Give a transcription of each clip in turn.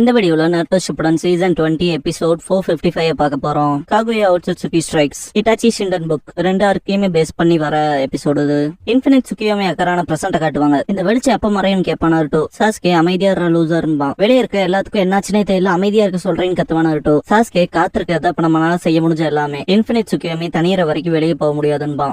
இந்த வீடியோல நாருட்டோ Shippuden season 20 episode 455 பார்க்க போறோம். காகுயா ஓட்சுட்சுகி ஸ்ட்ரைக்ஸ் இட்டாச்சி ஷிண்டன் புக் 2 ஆர்க்கையுமே பேஸ் பண்ணி வர எபிசோடு இது. இன்ஃபினிட் சுக்கியோமே அக்கறான பிரசன்ட காட்டுவாங்க. இந்த வெளிச்சம் எப்ப மறையும் கேட்பான் நாருட்டோ. சாஸ்கே அமைதியா லூசர்ன்பா. வெளியே இருக்க எல்லாத்துக்கும் என்னாச்சுனே தெரியல, அமைதியா இருக்க சொல்றேன்னு கத்துவான் நாருட்டோ. சாஸ்கே காத்திருக்கிறத அப்ப நம்மளால செய்ய முடிஞ்ச எல்லாமே. இன்ஃபினிட் சுக்கியோமே தனியற வரைக்கும் வெளியே போக முடியாதுன்பா.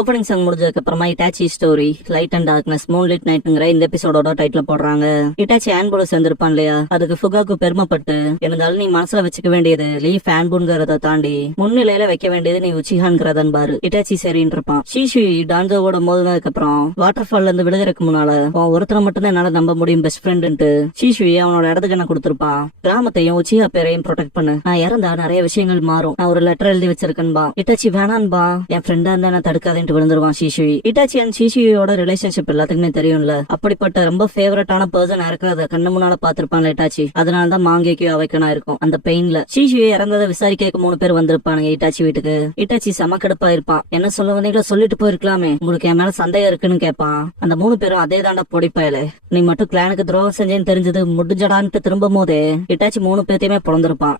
ஓப்பனிங் சாங் முடிஞ்சதுக்கு அப்புறமா Itachi story light and darkness moonlight நைட்ங்கிற இந்த எபிசோடோட டைட்டில் போடுறாங்க. இட்டாச்சி ஆன்போட சேர்ந்திருப்பான் இல்லையா, அதுக்கு ஃபுகாக்கு பெருமைப்பட்டு இருந்தாலும் நீ மனசுல வச்சுக்க வேண்டியது லீஃப் ஆன்புங்கிறத தாண்டி முன்னிலையில வைக்க வேண்டியது நீ உச்சிஹான்ங்கிறதன் பாரு. இட்டாச்சி சரின்னு இருப்பான். ஷீஷி டான்ஜோவோட மோதினதுக்கு அப்புறம் வாட்டர் ஃபால்ல இருந்து விழுகிறதுக்கு முன்னால ஒருத்தரை மட்டும் தான் என்னால நம்ப முடியும் பெஸ்ட் ஃப்ரெண்ட்ன்ட்டு ஷீஷி அவனோட இடத்துக்கு என்ன கொடுத்திருப்பான். கிராமத்தையும் உச்சிஹா பேரையும் ப்ரொடெக்ட் பண்ணு, நான் இறந்தா நிறைய விஷயங்கள் மாறும், நான் ஒரு லெட்டர் எழுதி வச்சிருக்கேன்பா. இட்டாச்சி வேணான்பா, என் ஃப்ரெண்டா இருந்தா நான் தடுக்காதேன் விழுந்துருவான் ஷீஷுவி. இட்டாச்சி அண்ட் ஷீஷுவியோட ரிலேஷன்ஷிப் எல்லாத்துக்குமே தெரியும்ல. அப்படிப்பட்ட ரொம்ப ஃபேவரட்டான பர்சன் இருக்கிறத கண்ணு முன்னால பாத்திருப்பான் இட்டாச்சி. அதனாலதான் மாங்கேக்கு அவைக்கனா இருக்கும். அந்த பெயின்ல ஷீஷுவி இறந்ததை விசாரிக்க 3 பேர் வந்திருப்பானுங்க இட்டாச்சி வீட்டுக்கு. இட்டாச்சி செமக்கடுப்பா இருப்பான். என்ன சொல்ல வந்தீங்களோ சொல்லிட்டு போயிருக்கலாமே, உங்களுக்கு என் மேல சந்தேகம் இருக்குன்னு கேட்பான். அந்த 3 பேரும் அதே தாண்டா பொடிப்பாயல, நீ மட்டும் கிளானுக்கு துரோகம் செஞ்சேன்னு தெரிஞ்சது முடிஞ்சடான்ட்டு திரும்பும் போதே இட்டாச்சி 3 பேர்த்தையுமே பிறந்திருப்பான்.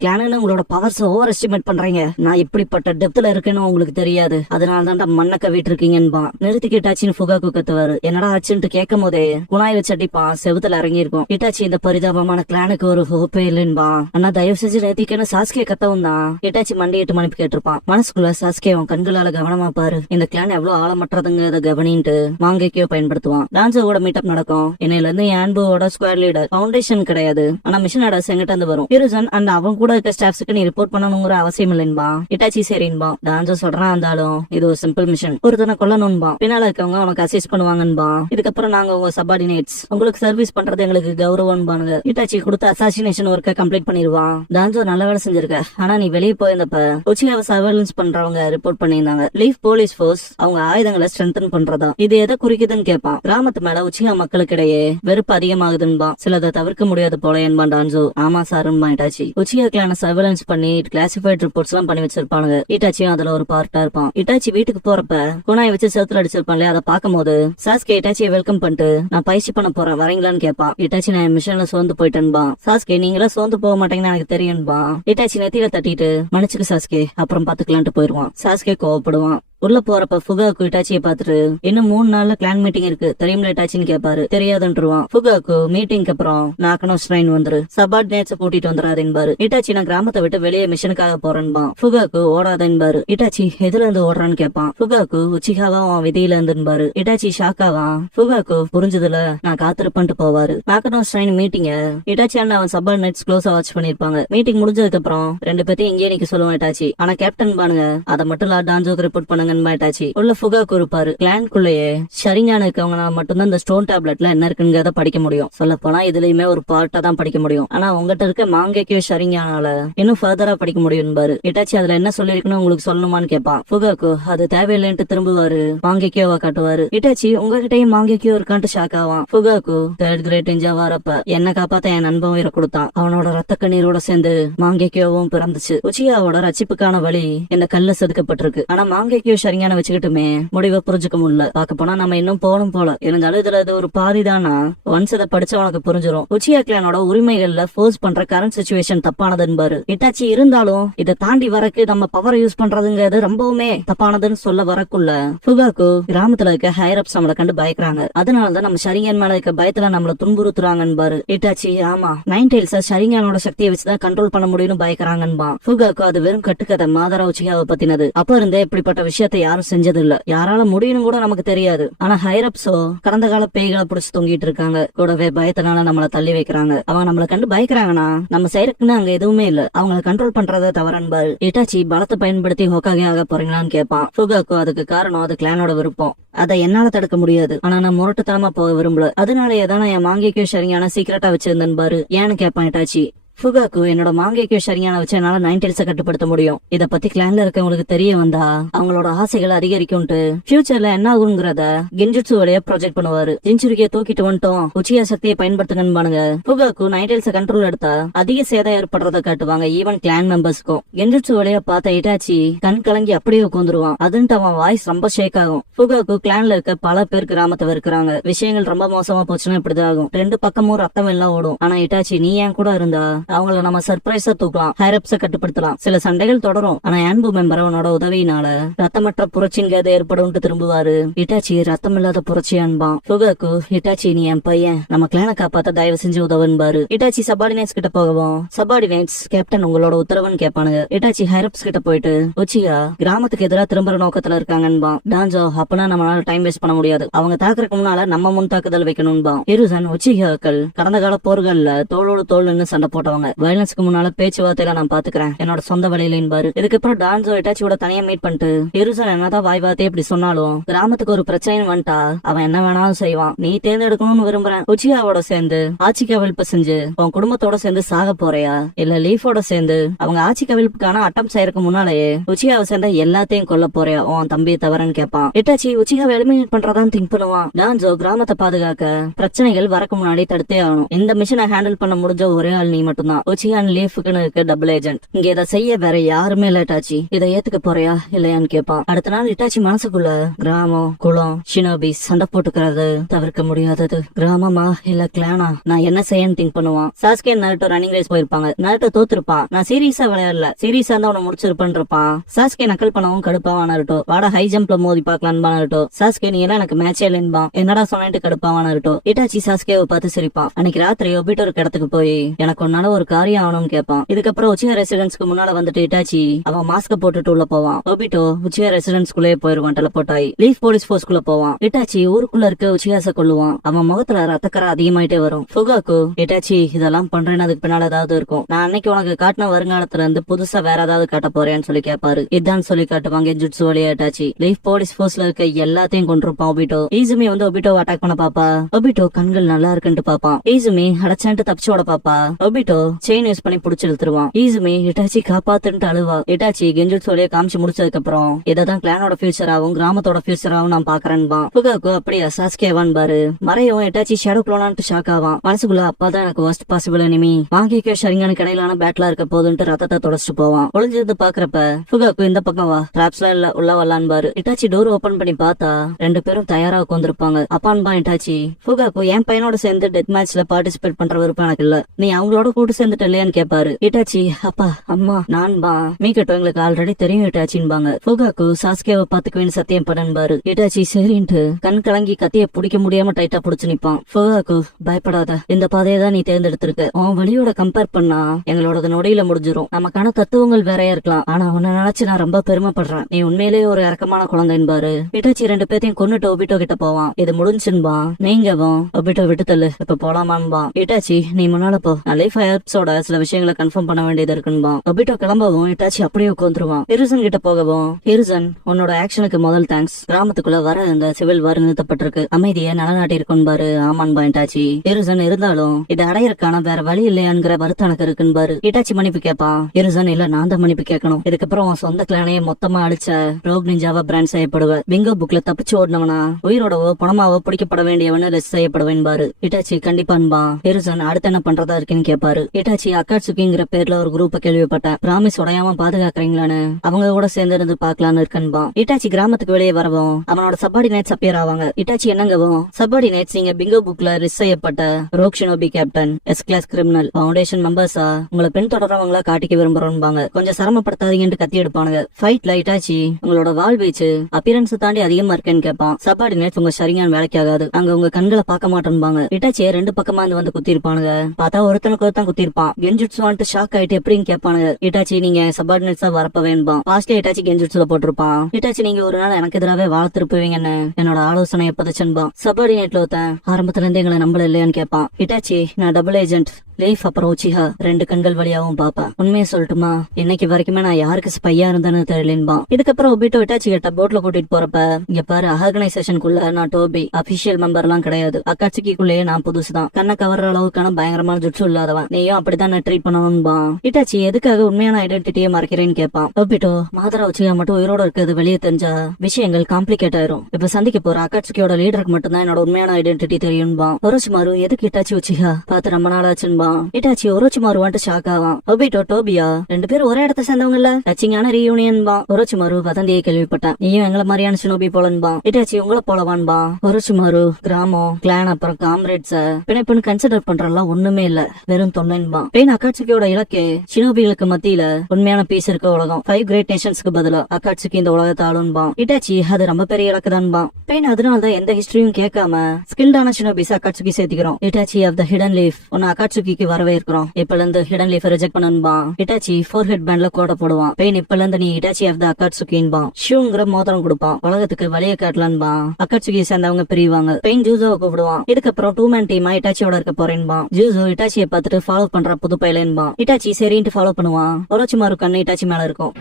கிளானுன்னு உங்களோட பவர்ஸ் ஓவர் எஸ்டிமேட் பண்றீங்க, நான் இப்படிப்பட்ட டெப்த்ல இருக்கேன்னு உங்களுக்கு தெரியாது, அதனால தான் மண்ணக்க வீட்டு இருக்கீங்கன்பா. நிறுத்திக்கு இட்டாச்சின்னு ஃபுகாக்கு கத்துவாரு. என்னடா ஆச்சுன்னு கேட்கும் போதே குணாய் வச்சு அடிப்பான். செவுத்துல இறங்கி இருக்கும். இட்டாச்சி இந்த பரிதாபமான கிளானுக்கு ஒரு ஹோப்பே இல்லைன்பா. ஆனா தயவு செஞ்சு நிறுத்திக்கன்னு சாஸ்கே கத்தவும் தான் இட்டாச்சி மண்டிட்டு மனுப்பி கேட்டிருப்பான். மனசுக்குள்ள சாஸ்கே அவன் கண்களால கவனமா பாரு, இந்த கிளான் எவ்வளவு ஆழமற்றதுங்கிறத கவனின்ட்டு மாங்கேக்கியோ பயன்படுத்துவான். டான்ஸோட மீட்டப் நடக்கும். என்னையில இருந்து ஆன்போட ஸ்குவாட் லீடர் ஃபவுண்டேஷன் கிடையாது, ஆனா மிஷன் ஆர்டர்ஸ் எங்கிட்ட இருந்து வரும். ஹீரோசன் அண்ட் அவன் கூட இருக்க ஸ்டாஃப்ஸுக்கு நீ ரிப்போர்ட் பண்ணணுங்கிற அவசியம் இல்லைன்பா. இட்டாச்சி சரின்பா. டான்ஸோ சொல்றான், இருந்தாலும் இது ஒரு சிம்பிள் மிஷன், ஒருத்தனை கொல்லணும்பா, பின்னால இருக்கவங்க உனக்கு அசிஸ்ட் பண்ணுவாங்கன்பா. இதுக்கப்புறம் நாங்க உங்க சபார்டினேட்ஸ், உங்களுக்கு சர்வீஸ் பண்றது எங்களுக்கு கௌரவம்பானுங்க. இட்டாச்சி கொடுத்த அசாசினேஷன் ஒர்க்க கம்ப்ளீட் பண்ணிடுவான். டான்ஸோ நல்ல வேலை செஞ்சிருக்க, ஆனா நீ வெளியே போயிருந்தப்ப உச்சிகாவை சர்வேலன்ஸ் பண்றவங்க ரிப்போர்ட் பண்ணியிருந்தாங்க. லீஃப் போலீஸ் போர்ஸ் அவங்க ஆயுதங்களை ஸ்ட்ரென்தன் பண்றதா. இது எதை குறிக்குதுன்னு கேட்பான். கிராமத்து மேல உச்சிகா மக்களுக்கு இடையே வெறுப்பு அதிகமாகுதுன்பா. சிலதை தவிர்க்க முடியாது போல என்பான் டான்ஸோ. ஆமா சாருன்பா இட்டாச்சி. உச்சிகா கிளான சர்வேலன்ஸ் பண்ணி கிளாசிஃபைட் ரிப்போர்ட்ஸ் எல்லாம் பண்ணி வச்சிருப்பானுங்க. இட்டாச்சியும் அதுல ஒரு பார்ட்டா இருப்பான். இட்டாச்சி வீட்டுக்கு போறப்ப குணாய் வச்சு செவுத்துல அடிச்சிருப்பான்ல, அதை பார்க்கும் போது சாஸ்கே இட்டாச்சியை வெல்கம் பண்ணிட்டு நான் பயிற்சி பண்ண போறேன் வரீங்களான்னு கேட்பான். இட்டாச்சி நான் மிஷன்ல சோர்ந்து போயிட்டேன்பா. சாஸ்கே நீங்களா சோர்ந்து போக மாட்டேங்கன்னு எனக்கு தெரியும்பா. இட்டாச்சி நெத்தியில தட்டிட்டு மன்னிச்சுக்கு சாஸ்கே, அப்புறம் பாத்துக்கலான்ட்டு போயிருவான். சாஸ்கே கோவப்படுவான். உள்ள போறப்ப ஃபுகாக்கு இட்டாச்சியை பாத்துட்டு இன்னும் 3 நாள்ல கிளான் மீட்டிங் இருக்கு தெரியும்ல இட்டாச்சின்னு கேட்பாரு. தெரியாதுன்றுவான். ஃபுகாக்கு மீட்டிங்க்கு அப்புறம் நாக்கணும் ஸ்ட்ரைன் வந்துரு, சபார்டினேட்ஸ் கூட்டிட்டு வந்துடாதேன்பாரு. இட்டாச்சி நான் கிராமத்தை விட்டு வெளியே மிஷனுக்காக போறேன்பா. ஃபுகாக்கு ஓடாதேன்பாரு. இட்டாச்சி எதுல இருந்து ஓடுறான்னு கேட்பான். ஃபுகாக்கு உச்சிகாவா அவன் விதியில இருந்துன்பாரு. இட்டாச்சி ஷாக்காவா. ஃபுகாக்கு புரிஞ்சதுல நான் காத்திருப்பேன்ட்டு போவாரு. நாக்கணும் ஸ்ட்ரைன் மீட்டிங்க இட்டாச்சி அண்ணா அவன் சபார்டினேட்ஸ் க்ளோஸா வாட்ச் பண்ணிருப்பாங்க. மீட்டிங் முடிஞ்சதுக்கு அப்புறம் 2 பேத்தையும் இங்கே நிக்க சொல்லுவான் இட்டாச்சி. ஆனா கேப்டன் பானுங்க அதை மட்டும் டான்ஜோக்கு ரிப்போர்ட் பண்ணுங்க. உள்ள ஃபுகாக்கு இருப்பாரு. கிளான்குள்ளேயே ஷரிங்கான இருக்கவங்க மட்டும்தான் இந்த ஸ்டோன் டேப்லெட்ல என்ன இருக்குங்கிறத படிக்க முடியும். சொல்ல போனா இதுலயுமே ஒரு பார்ட்டா தான் படிக்க முடியும். ஆனா உங்ககிட்ட இருக்க மாங்கேக்கியோ ஷரிங்கானால இன்னும் ஃபர்தரா படிக்க முடியும் பாரு. இட்டாச்சி அதுல என்ன சொல்லிருக்கணும் உங்களுக்கு சொல்லணுமான்னு கேட்பான். ஃபுகாக்கு அது தேவையில்லைன்ட்டு திரும்புவாரு. மாங்கேக்கியோவா காட்டுவாரு. இட்டாச்சி உங்ககிட்டயும் மாங்கேக்கியோ இருக்கான்ட்டு ஷாக் ஆவான். ஃபுகாக்கு 3rd கிரேட் நிஞ்சா வரப்ப என்ன காப்பாத்த என் நண்பன் உயிரை கொடுத்தான். அவனோட ரத்த கண்ணீரோட சேர்ந்து மாங்கேக்கியோவும் பிறந்துச்சு. உச்சியாவோட ரச்சிப்புக்கான வழி என்ன கல்ல செதுக்கப்பட்டிருக்கு. ஆனா மாங்கேக்கியோ ஷரிங்கான வச்சுக்கிட்டுமே முடிவை புரிஞ்சுக்க முடியல. பாக்க போனா நம்ம இன்னும் போகணும் போல. இருந்தாலும் இதுல இது ஒரு பாதிதானா ஒன்ஸ் இதை படிச்சா உனக்கு புரிஞ்சிடும். உச்சியா கிளானோட உரிமைகள்ல ஃபோர்ஸ் பண்ற கரண்ட் சிச்சுவேஷன் தப்பானதுன்னு இட்டாச்சி. இருந்தாலும் இதை தாண்டி வரக்கு நம்ம பவரை யூஸ் பண்றதுங்கிறது ரொம்பவுமே தப்பானதுன்னு சொல்ல வரக்குள்ள ஃபுகாக்கு கிராமத்துல இருக்க ஹைரப்ஸ் நம்மளை கண்டு பயக்கிறாங்க. அதனாலதான் நம்ம ஷரிங்கான் மேல இருக்க பயத்துல நம்மள துன்புறுத்துறாங்கன்னு இட்டாச்சி. ஆமா, 9 டெய்ல்ஸ் ஷரிங்கானோட சக்தியை வச்சுதான் கண்ட்ரோல் பண்ண முடியும்னு பயக்கிறாங்கன்பா. ஃபுகாக்கு அது வெறும் கட்டுக்கதை மாதரா உச்சியாவை பத்தினது. அப்ப இருந்தே இப்படிப்பட்ட விஷயத்தை யாரும் செஞ்சது இல்ல, யாரால முடியும் கூட நமக்கு தெரியாது. ஆனா ஹைரப்ஸோ கடந்த கால பேய்களை புடிச்சு தொங்கிட்டு இருக்காங்க. கூடவே பயத்தினால நம்மள தள்ளி வைக்கிறாங்க. அவங்க நம்மள கண்டு பயக்கிறாங்கன்னா நம்ம செய்யறதுக்குன்னு அங்க எதுவுமே இல்ல, அவங்களை கண்ட்ரோல் பண்றத தவறன்பாரு. இட்டாச்சி பலத்தை பயன்படுத்தி ஹோக்காகே ஆக போறீங்களான்னு கேட்பான். ஃபுகாக்கு அதுக்கு காரணம் அது கிளானோட விருப்பம், அதை என்னால தடுக்க முடியாது. ஆனா நான் முரட்டுத்தனமா போக விரும்பல, அதனாலயே தான் என் மாங்கேக்கியோ ஷரிங்கான சீக்கிரட்டா வச்சிருந்தேன் பாரு. ஏன்னு கேட்பான் இட்டாச்சி. ஃபுகாக்கு என்னோட மாங்கேக்கு சரியான வச்சு என்னால 9 கட்டுப்படுத்த முடியும். இத பத்தி கிளான்ல இருக்கவங்களுக்கு தெரிய வந்தா அவங்களோட ஆசைகள் அதிகரிக்கும்ட்டு ஃபியூச்சர்ல என்ன ஆகுங்கிறத கென்ஜுட்சு வழியா ப்ரொஜெக்ட் பண்ணுவாரு. ஜின்சுரிக்கிய தூக்கிட்டு வந்துட்டோம், உச்சியா சக்தியை பயன்படுத்துங்கன்னு ஃபுகாக்கு 9 கண்ட்ரோல் எடுத்தா அதிக சேதம் ஏற்படுறத காட்டுவாங்க ஈவன் கிளான் மெம்பர்ஸ்க்கும். கென்ஜுட்சு வழியா பார்த்த இட்டாச்சி கண் கலங்கி அப்படியே உட்காந்துருவான். அதுன்ட்டு அவன் வாய்ஸ் ரொம்ப ஷேக் ஆகும். ஃபுகாக்கு கிளான்ல இருக்க பல பேர் கிராமத்தை இருக்கிறாங்க. விஷயங்கள் ரொம்ப மோசமா போச்சுன்னா இப்படிதான் ஆகும். 2 பக்கமும் ரத்தம் எல்லாம் ஓடும். ஆனா இட்டாச்சி நீ ஏன் கூட இருந்தா அவங்கள நம்ம சர்ப்ரைஸா தூக்கலாம், ஹைரப்ஸ கட்டுப்படுத்தலாம். சில சண்டைகள் தொடரும். ஆனா ஆன்பு மெம்பர் அவனோட உதவியினால ரத்தமற்ற புரட்சிங்கிறது ஏற்படும் திரும்புவாரு. இட்டாச்சி ரத்தம் இல்லாத புரட்சி அன்பான். ஃபுகாக்கு இட்டாச்சி நீ என் பையன், நம்ம கிளானை காப்பாத்த தயவு செஞ்சு உதவுன்பாரு. இட்டாச்சி சபார்டினேட்ஸ் கிட்ட போகவும் சபார்டினேட்ஸ் கேப்டன் உங்களோட உத்தரவுன்னு கேட்பானுங்க. இட்டாச்சி ஹைரப்ஸ் கிட்ட போயிட்டு உச்சியா கிராமத்துக்கு எதிராக திரும்புற நோக்கத்துல இருக்காங்கன்பான். டான்ஜோ அப்பனா நம்மளால டைம் வேஸ்ட் பண்ண முடியாது, அவங்க தாக்குறதுக்கு முன்னால நம்ம முன் தாக்குதல் வைக்கணும்பான். இருசன் உச்சிகாக்கள் கடந்த கால போர்கள்ல தோளோடு தோல் நின்னு சண்டை போட்டவங்க. வயலன்ஸ்க்கு முன்னால பேச்சுவார்த்தையில நான் பாத்துக்கிறேன், என்னோட சொந்த வழியிலேன்பாரு. இதுக்கப்புறம் டான்ஜோ இட்டாச்சியோட தனியா மீட் பண்ணிட்டு இருசன் என்னதான் வாய் வார்த்தை இப்படி சொன்னாலும் கிராமத்துக்கு ஒரு பிரச்சனை வந்துட்டா அவன் என்ன வேணாலும் செய்வான். நீ தேர்ந்தெடுக்கணும்னு விரும்புறேன். உச்சியாவோட சேர்ந்து ஆட்சி கவிழ்ப்பு செஞ்சு உன் குடும்பத்தோட சேர்ந்து சாக போறியா இல்ல லீஃபோட சேர்ந்து அவங்க ஆட்சி கவிழ்ப்புக்கான அட்டம் செய்யறதுக்கு முன்னாலேயே உச்சியாவை சேர்ந்த எல்லாத்தையும் கொல்ல போறியா உன் தம்பியை தவறன்னு கேட்பான். இட்டாச்சி உச்சியாவை எலிமினேட் பண்றதான் திங்க் பண்ணுவான். டான்ஜோ கிராமத்தை பாதுகாக்க பிரச்சனைகள் வரக்கு முன்னாடி தடுத்தே ஆகணும். இந்த மிஷனை ஹேண்டில் பண்ண முடிஞ்ச ஒரே ஆள் நீ மட்டும்தான். உச்சியான் லீஃபுக்குன்னு இருக்க டபுள் ஏஜென்ட். இங்க இதை செய்ய வேற யாருமே இல்ல. இட்டாச்சி இதை ஏத்துக்க போறியா இல்லையான்னு கேட்பான். அடுத்த நாள் இட்டாச்சி மனசுக்குள்ள கிராமம் குளம் ஷினோபி சண்டை போட்டுக்கிறது தவிர்க்க முடியாதது. கிராமமா இல்ல கிளானா நான் என்ன செய்யன்னு திங்க் பண்ணுவான். சாஸ்கே நருட்டோ ரன்னிங் ரேஸ் போயிருப்பாங்க. நருட்டோ தோத்துருப்பான். நான் சீரியஸா விளையாடல, சீரியஸா இருந்தா உன முடிச்சிருப்பான் இருப்பான். சாஸ்கே நக்கல் பண்ணவும் கடுப்பாவான் நருட்டோ. வாடா ஹை ஜம்ப்ல மோதி பாக்கலான்பா நருட்டோ. சாஸ்கே நீ எல்லாம் எனக்கு மேட்சே இல்லைன்பான். என்னடா சொன்னிட்டு கடுப்பாவான் நருட்டோ. இட்டாச்சி சாஸ்கேவை பார்த்து சிரிப்பான். அன்னைக்கு ராத்திரி ஒபிட்டோ ஒரு இடத்துக்கு போய் எனக்கு ஒன்னால ஒரு காரியம் ஆகணும்னு கேட்பான். இதுக்கப்புறம் உச்சியா ரெசிடென்ஸ்க்கு முன்னால வந்துட்டு இட்டாச்சி அவன் மாஸ்க போட்டுட்டு உள்ள போவான். ஒபிட்டோ உச்சியா ரெசிடென்ஸ்குள்ளே போயிருவான். டெலபோர்ட்டாயி லீஃப் போலீஸ் போர்ஸ்குள்ள போவான். இட்டாச்சி ஊருக்குள்ள இருக்க உச்சியாச கொள்ளுவான். அவன் முகத்துல ரத்தக்கரை அதிகமாயிட்டே வரும். ஃபுகாக்கு இட்டாச்சி இதெல்லாம் பண்றேன்னு அதுக்கு பின்னால ஏதாவது இருக்கும், நான் அன்னைக்கு உனக்கு காட்டின வருங்காலத்துல இருந்து புதுசா வேற ஏதாவது காட்ட போறேன்னு சொல்லி கேட்பாரு. இதான் சொல்லி காட்டுவாங்க ஜுட்சு வழியா இட்டாச்சி. லீஃப் போலீஸ் போர்ஸ்ல இருக்க எல்லாத்தையும் கொண்டிருப்பான் ஒபிட்டோ. ஈசுமி வந்து ஒபிட்டோ அட்டாக் பண்ண பாப்பா. ஒபிட்டோ கண்கள் நல்லா இருக்குன்னு பாப்பான். ஈசுமி அடைச்சான்ட்டு தப்பிச்சோட பாப்பா. ஒபிட்டோ செயின் யூஸ் பண்ணி புடிச்சு இழுத்துருவான். ஈசுமி இட்டாச்சி காப்பாத்துட்டு அழுவா. இட்டாச்சி கென்ஜுட்சு வழியா காமிச்சு முடிச்சதுக்கு அப்புறம் இதான் கிளானோட ஃபியூச்சராவும் கிராமத்தோட ஃபியூச்சராவும் நான் பாக்குறேன்பா. ஃபுகாக்கு அப்படியா சாஸ்கேவான் பாரு. மறையும் இட்டாச்சி ஷேடோ க்ளோனான்ட்டு ஷாக் ஆவான். மனசுக்குள்ள அப்பாதான் எனக்கு வர்ஸ்ட் பாசிபிள் எனிமி மாங்கேக்கு ஷரிங்கானுக்கு இடையிலான பேட்லா இருக்க போதுன்ட்டு ரத்தத்தை தொடச்சிட்டு போவான். ஒளிஞ்சிருந்து பாக்குறப்ப ஃபுகாக்கு இந்த பக்கம் வா, டிராப்ஸ்ல இல்ல உள்ள வரலான்னு பாரு. இட்டாச்சி டோர் ஓபன் பண்ணி பார்த்தா 2 பேரும் தயாரா உட்காந்துருப்பாங்க. அப்பான்பா இட்டாச்சி. ஃபுகாக்கு என் பையனோட சேர்ந்து டெத் மேட்ச்ல பார்ட்டிசிபேட் பண்ற விருப்பம் எனக்கு இல்ல, நீ அவங்களோட கூட்டு சேர்ந்துட்டு இல்லையான்னு கேட்பாரு. இட்டாச்சி அப்பா அம்மா நான்பா மீக்கட்டும் எங்களுக்கு ஆல்ரெடி தெரியும் இட்டாச்சின்பாங்க. ஃபுகாக்கு சாஸ்கேவை பாத்துக்குவேன்னு சத்தியம் பண்ணன்பாரு. இட்டாச்சி சரின்ட்டு கண் கலங்கி கத்திய பிடிக்க முடியாம டைட்டா புடிச்சு நிப்பான். ஃபுகாக்கு பயப்படாத, இந்த பாதையை தான் நீ தேர்ந்தெடுத்திருக்க. உன் வழியோட கம்பேர் பண்ணா எங்களோட நொடியில முடிஞ்சிரும். நமக்கான தத்துவங்கள் வேறையா இருக்கலாம், ஆனா உன்னை நினைச்சு நான் ரொம்ப பெருமைப்படுறேன். நீ உண்மையிலேயே ஒரு இறக்கமான குழந்தைன்பாரு. இட்டாச்சி 2 பேத்தையும் கொன்னுட்டு ஒபிட்டோ கிட்ட போவான். இது முடிஞ்சுன்பா நீங்கவும் ஒபிட்டோ விட்டு தள்ளு இப்ப போலாமான்பா. இட்டாச்சி நீ முன்னால போ, நான் லைஃப் ஹைப்ஸோட சில விஷயங்களை கன்ஃபார்ம் பண்ண வேண்டியது இருக்குன்பா. ஒபிட்டோ கிளம்பவும் இட்டாச்சி அப்படியே உட்காந்துருவான். ஹிருசன் கிட்ட போகவும் ஹிருசன் உன்னோட ஆக்ஷனுக்கு முதல் தேங்க்ஸ். கிராமத்துக்குள்ள வர இந்த சிவில் வார் நிறுத்தப்பட்டிருக்கு, அமைதியை நலநாட்டி இருக்குன்பாரு. ஆமான்பா இட்டாச்சி. ஹிருசன் இருந்தாலும் இதை அடையறக்கான வேற வழி இல்லையாங்கிற வருத்தம் எனக்கு இருக்குன்பாரு. இட்டாச்சி மன்னிப்பு கேட்பான். ஹிருசன் இல்ல நான் தான் மன்னிப்பு கேட்கணும். இதுக்கப்புறம் உன் சொந்த கிளானையே மொத்தமா அழிச்ச ரோக் நிஞ்சாவா பிராண்ட் செய்யப்படுவ. பிங்கோ புக்ல தப்பிச்சு ஓடினவனா உயிரோடவோ பணமாவோ பிடிக்கப்பட வேண்டியவனு லிஸ்ட் செய்யப்படுவேன்பாரு. இட்டாச்சி கண்டிப்பான்பா. ஹிருசன் அடுத்து என்ன பண்றதா இருக்குன்னு கேட்பாரு. இட்டாச்சி அக்காட்சுக்கிங்கிற பேர்ல ஒரு குரூப்பை கேள்விப்பட்டேன், பிராமிஸ் உடையாம பாதுகாக்கிறீங்களான்னு, அவங்க கூட சேர்ந்து இருந்து பாக்கலான்னு இருக்கன்பா. இட்டாச்சி கிராமத்துக்கு வெளியே வரவும் அவனோட சப்பார்டினேட்ஸ் அப்பியர் ஆவாங்க. இட்டாச்சி என்னங்கவும் சப்பார்டினேட்ஸ் நீங்க பிங்கோ புக்ல லிஸ்ட் செய்யப்பட்ட rogue shinobi captain, S class criminal, foundation மெம்பர்ஸா உங்களை பின் தொடர்றவங்களா காட்டிக்க விரும்புறோம்பாங்க. கொஞ்சம் சிரமப்படுத்தாதீங்கன்னு கத்தி எடுப்பானுங்க. ஃபைட்ல இட்டாச்சி உங்களோட வால் வீச்சு அப்பியரன்ஸ் தாண்டி அதிகமா இருக்கேன்னு கேட்பான். சப்பார்டினேட்ஸ் உங்க சரியான வேலைக்கு ஆகாது, அங்க உங்க கண்களை பார்க்க மாட்டேன்பாங்க. இட்டாச்சியை 2 பக்கமா வந்து குத்தி இருப்பானுங்க. பார்த்தா ஒருத்தனுக்கு ஒருத்தன் குத்தி இருப்பான். கென்ஜுட்சு வந்துட்டு ஷாக் ஆயிட்டு எப்படின்னு கேட்பானுங்க. இட்டாச்சி நீங்க சப்பார்டினேட்ஸா வரப்ப வேணும்பா. பாஸ்ட்ல இட்டாச்சி கென்ஜுட்சுல போட்டிருப்பான். இட்டாச்சி நீங்க ஒரு நாள் எனக்கு எதிராவே வாழ்த்திருப்பீங்கன்னு என்னோட ஆலோசனை எப்பதச்சன்பா. சப்பார்டினேட்ல ஒருத்தன் ஆரம்பத்துல இருந்து எங்களை நம்பல இல்லையான்னு கேட்பான். இட்டாச்சி நான் டபுள் ஏஜென்ட், லீஃப் அப்புறம் உச்சிஹா 2 கண்கள் வழியாவும் பாப்பா. உண்மையை சொல்லட்டுமா, இன்னைக்கு வரைக்குமே நான் யாருக்கு ஸ்பையா இருந்தேன்னு தெரியலன்பா. இதுக்கப்புறம் ஒபிட்டோ இட்டாச்சி கிட்ட போட்ல கூட்டிட்டு போறப்ப, இங்க பாரு, ஆர்கனைசேஷனுக்குள்ள நான் டோபி அபிஷியல் மெம்பர் எல்லாம் கிடையாது. அக்காட்சிக்குள்ளேயே நான் புதுசுதான். கண்ணை கவர்ற அளவுக்கான பயங்கரமான ஜுட்சு இல்லாதவன். நீயும் அப்படித்தான் ட்ரீட் பண்ணணும்பா. இட்டாச்சி எதுக்காக உண்மையான ஐடென்டிட்டியை மறைக்கிறேன்னு கேட்பான். ஒபிட்டோ, மாதரா உச்சிஹா மட்டும் உயிரோட இருக்கிறது வெளியே தெரிஞ்சா விஷயங்கள் காம்ப்ளிகேட் ஆயிரும். இப்ப சந்திக்க போற அக்காட்சியோட லீடருக்கு மட்டும்தான் என்னோட உண்மையான ஐடென்டிட்டி தெரியும்பா. ஒரோச்சிமாரு எதுக்கு இட்டாச்சி உச்சிஹா பார்த்து ரொம்ப நாள் ஆச்சுன்பா. இட்டாச்சி ஒரோச்சிமாரு வந்துட்டு ஷாக் ஆவான். ஒபிட்டோ, டோபியா 2 பேரும் ஒரே இடத்த சேர்ந்தவங்க இல்ல, டச்சிங்கான ரீயூனியன் பா. ஒரோச்சிமாரு வதந்தியை கேள்விப்பட்டேன், நீயும் எங்களை மாதிரியான சினோபி போலன்பா. இட்டாச்சி உங்களை போலவான்பா. ஒரோச்சிமாரு கிராமம், கிளான் அப்புறம் காம்ரேட்ஸ பிணைப்புன்னு கன்சிடர் பண்றலாம் ஒண்ணுமே இல்ல, வெறும் தொல்லைன்பா. பெயின் அக்காட்சியோட இலக்கு சினோபிகளுக்கு மத்தியில உண்மையான பீஸ் இருக்க உலகம். 5 கிரேட் நேஷன்ஸ்க்கு பதிலா அக்காட்சிக்கு இந்த உலகத்தை ஆளுன்பா. இட்டாச்சி அது ரொம்ப பெரிய இலக்கு தான்பா. பெயின் அதனால்தான் எந்த ஹிஸ்டரியும் கேட்காம ஸ்கில்டான சினோபிஸ் அக்காட்சிக்கு சேர்த்துக்கிறோம். Itachi of the hidden leaf உன்னை அக்காட்சிக்கு வரவே இருக்கிறோம். இப்பல இருந்து ஹிடன் லீஃப் ரிஜெக்ட் பண்ணணும்பா. இட்டாச்சி 4 ஹெட் பேண்ட்ல கோட போடுவான். பெயின் இப்பல இருந்து நீ இட்டாச்சி ஆஃப் த அக்காட்சுகின்பா. ஷூங்கிற மோதிரம் கொடுப்பான். உலகத்துக்கு வழிய காட்டலான்பா. அக்காட்சுகி சேர்ந்தவங்க பிரிவாங்க. பெயின் ஜூசோவை கூப்பிடுவான். இதுக்கப்புறம் 2 மேன் டீமா இட்டாச்சியோட இருக்க போறேன்பா. ஜூசோ இட்டாச்சியை பார்த்துட்டு ஃபாலோ பண்ற புது பையலேன்பா. இட்டாச்சி சரின்ட்டு ஃபாலோ பண்ணுவான். ஒரோச்சிமாரு கண்ணு இட்டாச்சி மேல இருக்கும்.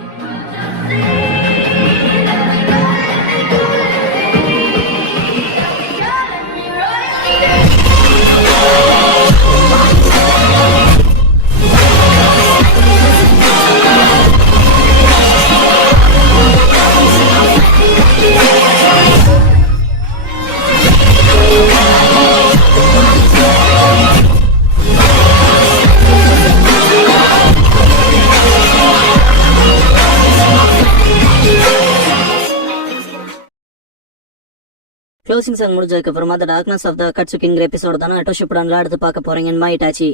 க்ளோசிங் சாங் முடிஞ்சதுக்கு அப்புறமா த டார்க்னஸ் ஆஃப் த அக்காட்சுகிங்கிற எபிசோட தானே அட்டோஷிப் அடுத்து பார்க்க போறீங்கன்னு இட்டாச்சி.